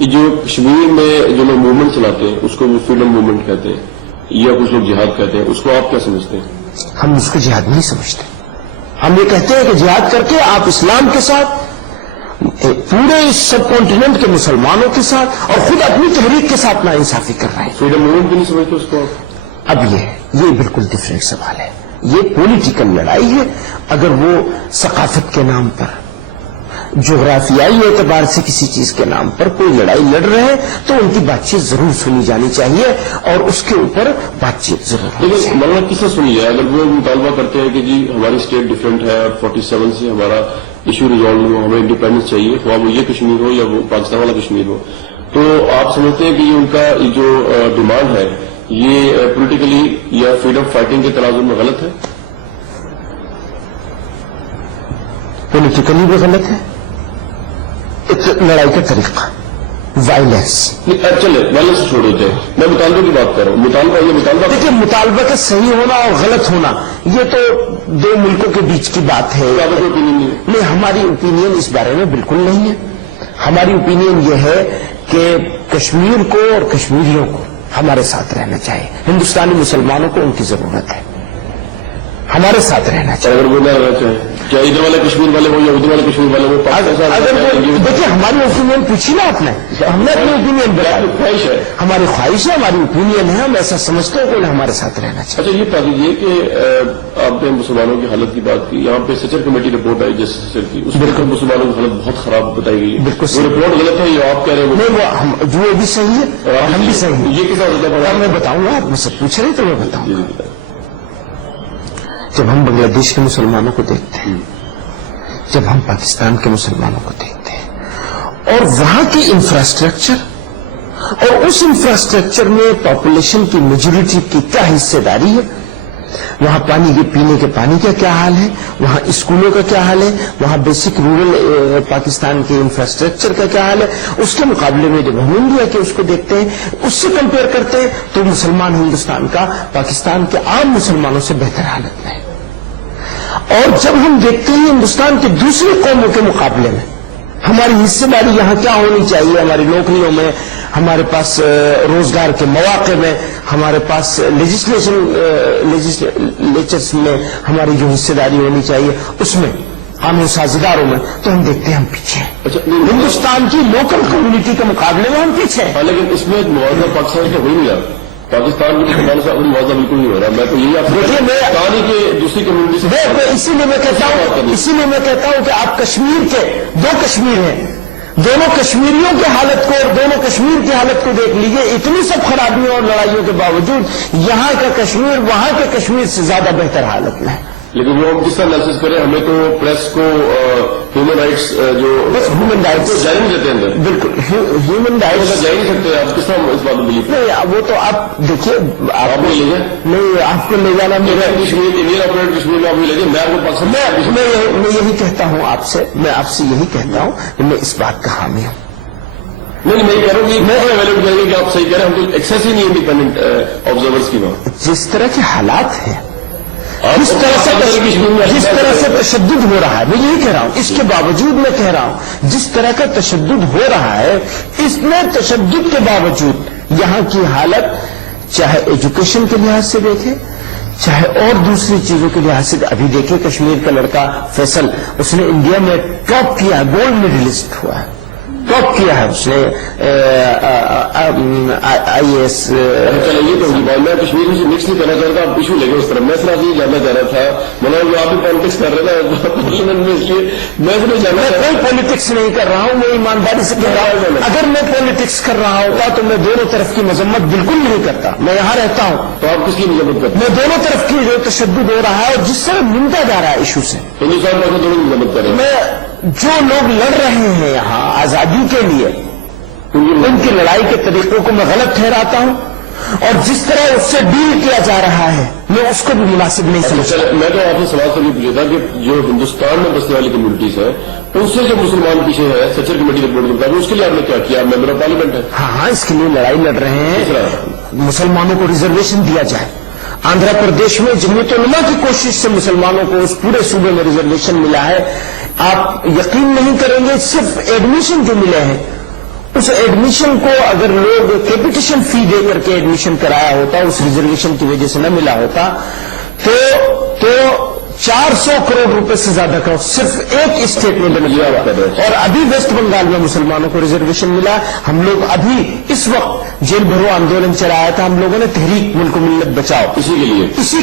جو کشمیر میں جو لوگ موومنٹ چلاتے ہیں اس کو وہ فریڈم موومنٹ کہتے ہیں یا کچھ لوگ جہاد کہتے ہیں، اس کو آپ کیا سمجھتے ہیں؟ ہم اس کو جہاد نہیں سمجھتے. ہم یہ کہتے ہیں کہ جہاد کر کے آپ اسلام کے ساتھ، پورے اس سب کانٹیننٹ کے مسلمانوں کے ساتھ اور خود اپنی تحریک کے ساتھ ناانصافی کر رہے ہیں. فریڈم موومنٹ بھی نہیں سمجھتے اس کو آپ؟ اب یہ بالکل ڈفرینٹ سوال ہے. یہ پولیٹیکل لڑائی ہے. اگر وہ ثقافت کے نام پر، جغرافیائی اعتبار سے کسی چیز کے نام پر کوئی لڑائی لڑ رہے ہیں تو ان کی بات چیت ضرور سنی جانی چاہیے اور اس کے اوپر بات چیت ضرور ہونی چاہیے. لیکن کس سے سنی ہے؟ اگر وہ مطالبہ کرتے ہیں کہ جی ہماری اسٹیٹ ڈفرینٹ ہے اور 47 سے ہمارا ایشو ریزالو ہو، ہمیں انڈیپینڈنس چاہیے، خواہ وہ یہ کشمیر ہو یا وہ پاکستان والا کشمیر ہو، تو آپ سمجھتے ہیں کہ یہ ان کا جو ڈیمانڈ ہے یہ پولیٹیکلی یا فریڈم فائٹنگ کے تناظر میں غلط ہے؟ پولیٹیکلی بھی غلط ہے. ایک لڑائی کا طریقہ وائلنس. چلے وائلنس چھوڑ دیتے ہیں، میں مطالبے کی بات کر رہا ہوں. مطالبہ دیکھیے، مطالبہ کا صحیح ہونا اور غلط ہونا یہ تو دو ملکوں کے بیچ کی بات ہے. نہیں، ہماری اوپینین اس بارے میں بالکل نہیں ہے. ہماری اوپینین یہ ہے کہ کشمیر کو اور کشمیریوں کو ہمارے ساتھ رہنا چاہیے. ہندوستانی مسلمانوں کو ان کی ضرورت ہے، ہمارے ساتھ رہنا چاہیے. اگر وہ نہ رہنا چاہے، کیا ادھر والے کشمیر والے ہو یا ادھر والے کشمیر والے ہو، دیکھیے ہماری اوپینین پوچھی نا آپ نے، ہم نے اپنی اوپینین بتائی. خواہش ہے، ہماری خواہش ہے، ہماری اوپینین ہے، ہم ایسا سمجھتے ہیں کہ ہمارے ساتھ رہنا چاہیے. اچھا یہ بتا دیجیے کہ آپ نے مسلمانوں کی حالت کی بات کی، یہاں پہ سچر کمیٹی رپورٹ آئی جسٹس سچر کی، اس میں مسلمانوں کی حالت بہت خراب بتائی گئی. بالکل وہ رپورٹ غلط ہے یا آپ کہہ رہے ہیں جو بھی صحیح ہے اور ہم بھی صحیح ہیں. یہ کس طرح میں بتاؤں گا، آپ مجھ سے پوچھ رہے تو میں بتاؤں گا. جب ہم بنگلہ دیش کے مسلمانوں کو دیکھتے ہیں، جب ہم پاکستان کے مسلمانوں کو دیکھتے ہیں اور وہاں کی انفراسٹرکچر اور اس انفراسٹرکچر میں پاپولیشن کی میجورٹی کی کیا حصہ داری ہے، وہاں پانی کے پینے کے پانی کا کیا حال ہے، وہاں اسکولوں کا کیا حال ہے، وہاں بیسک رورل پاکستان کے انفراسٹرکچر کا کیا حال ہے، اس کے مقابلے میں جب ہم انڈیا کے اس کو دیکھتے ہیں، اس سے کمپیئر کرتے ہیں تو مسلمان ہندوستان کا پاکستان کے عام مسلمانوں سے بہتر حالت میں ہے. اور جب ہم دیکھتے ہیں ہندوستان کے دوسری قوموں کے مقابلے میں ہماری حصہ داری یہاں کیا ہونی چاہیے، ہماری نوکریوں میں، ہمارے پاس روزگار کے مواقع میں، ہمارے پاس لیجسلیچرس میں ہماری جو حصہ داری ہونی چاہیے اس میں، قانون سازگاروں میں، تو ہم دیکھتے ہیں ہم پیچھے ہیں. ہندوستان کی لوکل کمیونٹی کے مقابلے میں ہم پیچھے ہیں. لیکن اس میں موازنہ پاکستان کا ہو نہیں رہا، پاکستان کے مسلمانوں سے اپنی موازنہ بالکل نہیں ہو رہا. میں تو یہی آپ سے دوسری کمیونٹی سے اسی لیے میں کہتا ہوں کہ آپ کشمیر کے دو کشمیر ہیں، دونوں کشمیریوں کی حالت کو اور دونوں کشمیر کی حالت کو دیکھ لیجئے. اتنی سب خرابیوں اور لڑائیوں کے باوجود یہاں کا کشمیر وہاں کے کشمیر سے زیادہ بہتر حالت میں ہے. لیکن وہ ہم کس طرح انالیسس کریں؟ ہمیں تو پریس کو ہیومن رائٹس جو ہیومن رائٹس جائے نہیں دیتے اندر. بالکل ہیومن رائٹس جائے نہیں سکتے. آپ کس طرح اس بات میں بلیو کریں؟ وہ تو آپ دیکھیے، آپ کو لے جائیں. نہیں، آپ کو لے جانا میرا کشمیر انڈین آپریٹ کشمیر میں آپ لے جائیں. میں آپ کو پاکستان میں یہی کہتا ہوں آپ سے، میں آپ سے یہی کہتا ہوں کہ میں اس بات کا حامی ہوں. نہیں، میں یہ کہہ رہا ہوں کہ میں اویلیبل کریں گے کہ آپ صحیح کہہ رہے ہیں. ہم تو ایکسیس ہی نہیں انڈیپینڈنٹ آبزرورس کی بات. جس طرح کے حالات ہیں، جس طرح سے تشدد ہو رہا ہے، میں یہی کہہ رہا ہوں، اس کے باوجود میں کہہ رہا ہوں جس طرح کا تشدد ہو رہا ہے، اس میں تشدد کے باوجود یہاں کی حالت، چاہے ایجوکیشن کے لحاظ سے دیکھیں، چاہے اور دوسری چیزوں کے لحاظ سے. ابھی دیکھیں کشمیر کا لڑکا فیصل، اس نے انڈیا میں ٹاپ کیا، گولڈ میڈلسٹ ہوا ہے، ٹاپ کیا ہے اس نے IAS. چلیے تو میں کشمیر سے مکس نہیں کرنا چاہتا، آپ ایشو لے گئے اس طرح. میں صرف یہ جاننا چاہ رہا تھا، مطلب جو آپ بھی پالیٹکس کر رہے تھے پارلیمنٹ میں، اس لیے میں صرف جاننا کوئی پالیٹکس نہیں کر رہا ہوں. میں ایمانداری سے کہہ رہا ہوں، اگر میں پالیٹکس کر رہا ہوتا تو میں دونوں طرف کی مذمت بالکل نہیں کرتا. میں یہاں رہتا ہوں تو آپ کس کی مذمت کرتے ہیں؟ میں دونوں طرف کی جو تشدد ہو رہا ہے اور جس طرح ملتا جا رہا ہے ایشو سے، ہندوستان میں دونوں کی مذمت کر رہے ہیں. میں جو لوگ لڑ رہے ہیں یہاں آزادی کے لیے، ان کی لڑائی کے طریقوں کو میں غلط ٹھہراتا ہوں، اور جس طرح اس سے ڈیل کیا جا رہا ہے میں اس کو بھی مناسب نہیں سمجھتا. میں تو آپ سے سوال سے یہ پوچھا تھا کہ جو ہندوستان میں بسنے والی کمیونٹیز ہیں ان سے جو مسلمان پیچھے ہے سچر کمیٹی رپورٹ کے مطابق، اس کے لیے آپ نے کیا کیا؟ ممبر آف پارلیمنٹ ہے. ہاں، اس کے لیے لڑائی لڑ رہے ہیں. مسلمانوں کو ریزرویشن دیا جائے. آندھرا پردیش میں جمعیت علماء کی کوشش سے مسلمانوں کو اس پورے صوبے میں ریزرویشن ملا ہے. آپ یقین نہیں کریں گے، صرف ایڈمیشن جو ملے ہیں اس ایڈمیشن کو اگر لوگ کیپیٹیشن فی دے کر کے ایڈمیشن کرایا ہوتا، اس ریزرویشن کی وجہ سے نہ ملا ہوتا، تو 400 کروڑ روپے سے زیادہ کا صرف ایک اسٹیٹ میں بنیا ہوا، اور ابھی ویسٹ بنگال میں مسلمانوں کو ریزرویشن ملا. ہم لوگ ابھی اس وقت جیل بھرو آندولن چلایا تھا ہم لوگوں نے، تحریک ملک و ملت بچاؤ، اسی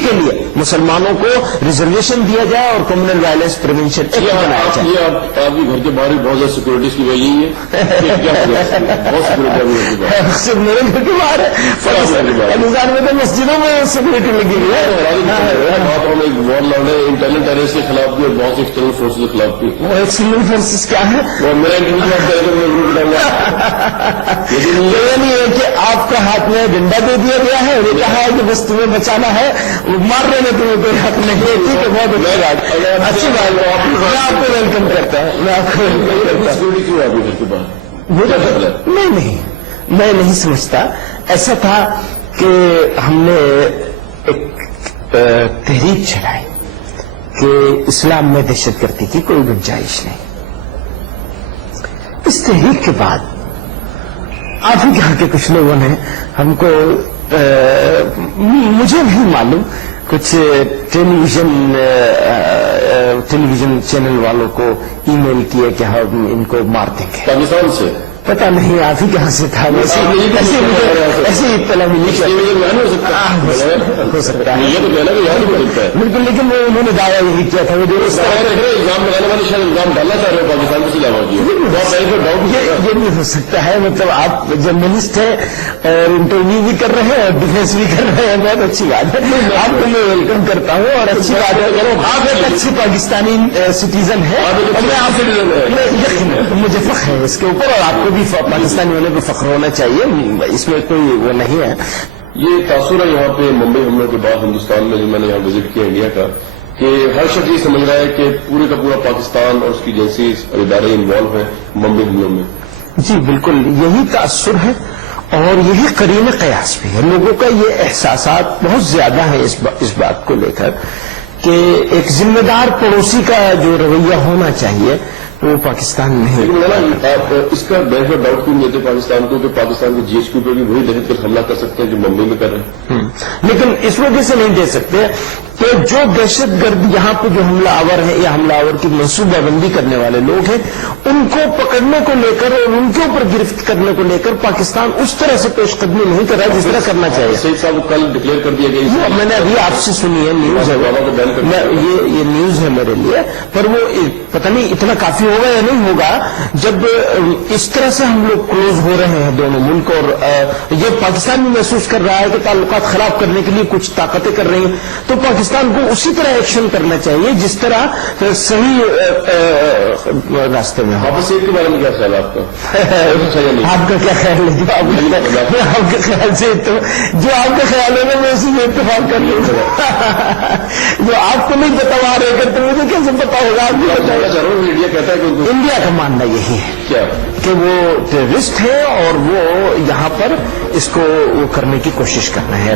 کے لیے مسلمانوں کو ریزرویشن دیا جائے اور کمیونل وائلنس پریونشن ایکٹ بنایا جائے. یہ آپ کے گھر کے باہر بہت زیادہ سیکورٹیز کی وجہ یہی ہے، بہت سیکورٹی میرے گھر کے باہر پاکستان میں تو مسجدوں میں سیکورٹی لگی ہوئی ہے. وار لڑ رہے انٹرنل ٹیررس کے خلاف بھی اور بہت سی ایکسٹرنل فورسز کے خلاف بھی. وہ ایکسٹرنل فورسز کیا ہے؟ وہ میرا لیکن یہ نہیں ہے کہ آپ کے ہاتھ میں ڈنڈا دے دیا گیا ہے اور یہ کہا ہے کہ بس تمہیں بچانا ہے، مارنے میں تمہیں کوئی حق نہیں ہے. ٹھیک ہے، بہت اچھی بات ہے، میں آپ کو ویلکم کرتا ہوں. میں آپ کو ویلکم کرتا ہوں. سیکورٹی کیوں آپ گھر کے باہر؟ میں نہیں سمجھتا. ایسا تھا کہ ہم نے ایک تحریک چلائی کہ اسلام میں دہشت گردی کی کوئی گنجائش نہیں. اس تحریک کے بعد آپ ہی کہا کہ کچھ لوگوں نے ہم کو مجھے نہیں معلوم کچھ ٹیلی ویژن چینل والوں کو ای میل کیا کہ ہم ان کو مار دیں گے. پاکستان سے پتا نہیں آپ ہی کہاں سے تھا، ایسی اطلاع ملی. ہو سکتا ہے بالکل، لیکن انہوں نے دعویٰ یہی کیا تھا. الزام لگانے والے شاید الزام ڈالنا چاہ رہے ہو پاکستان سے علاوہ یہ بھی ہو سکتا ہے. مطلب آپ جرنلسٹ ہیں اور انٹرویو بھی کر رہے ہیں اور ڈیفینس بھی کر رہے ہیں، بہت اچھی بات ہے. آپ کو میں ویلکم کرتا ہوں اور اچھی بات ہے. آپ ایک اچھی پاکستانی سٹیزن ہے، مجھے فخر ہے اس کے اوپر، اور آپ کو بھی پاکستانی ہونے کو فخر ہونا چاہیے، اس میں کوئی وہ نہیں ہے. یہ تاثر ہے یہاں پہ ممبئی حملوں کے بعد ہندوستان میں، جو میں نے یہاں وزٹ کیا انڈیا کا، کہ ہر شخص یہ سمجھ رہا ہے کہ پورے کا پورا پاکستان اور اس کی ایجنسیز اور ادارے انوالو ہیں ممبئی حملوں میں. جی بالکل، یہی تاثر ہے اور یہی قرین قیاس بھی ہے. لوگوں کا یہ احساسات بہت زیادہ ہیں اس بات کو لے کر کہ ایک ذمہ دار پڑوسی کا جو رویہ ہونا چاہیے وہ پاکستان نہیں. لیکن آپ اس کا بینک ڈاؤٹ کیوں دیتے پاکستان کو کہ پاکستان کے جی ایچ کیو پہ بھی وہی دہشت گرد حملہ کر سکتے ہیں جو ممبئی میں کر رہے ہیں؟ لیکن اس وجہ سے نہیں دے سکتے کہ جو دہشت گرد یہاں پہ جو حملہ آور ہے یا حملہ آور کی منصوبہ بندی کرنے والے لوگ ہیں، ان کو پکڑنے کو لے کر اور ان کے اوپر گرفت کرنے کو لے کر پاکستان اس طرح سے پیش قدمی نہیں کر رہا جس طرح کرنا چاہیے. سید صاحب کو کل ڈکلیئر کر دیا گیا، میں نے ابھی آپ سے سنی ہے، نیوز ہے، یہ نیوز ہے میرے لیے، پر وہ پتہ نہیں اتنا کافی ہوگا یا نہیں ہوگا. جب اس طرح سے ہم لوگ کلوز ہو رہے ہیں دونوں ملک، اور یہ پاکستان بھی محسوس کر رہا ہے کہ تعلقات خراب کرنے کے لیے کچھ طاقتیں کر رہی ہیں، تو پاکستان کو اسی طرح ایکشن کرنا چاہیے جس طرح صحیح راستے میں. واپس سید کے بارے میں کیا خیال ہے آپ کا؟ آپ کا کیا خیال ہے؟ آپ کے خیال سے جو آپ کا خیال ہے نا میں اسی میں اتفاق کر لوں گا. جو آپ کو نہیں پتا وہاں رہ کر تو مجھے کیسے پتا ہوگا؟ آپ انڈیا کہتا ہے کہ انڈیا کا ماننا یہی ہے کیا کہ وہ ٹیررسٹ ہے اور وہ یہاں پر اس کو وہ کرنے کی کوشش کرنا ہے.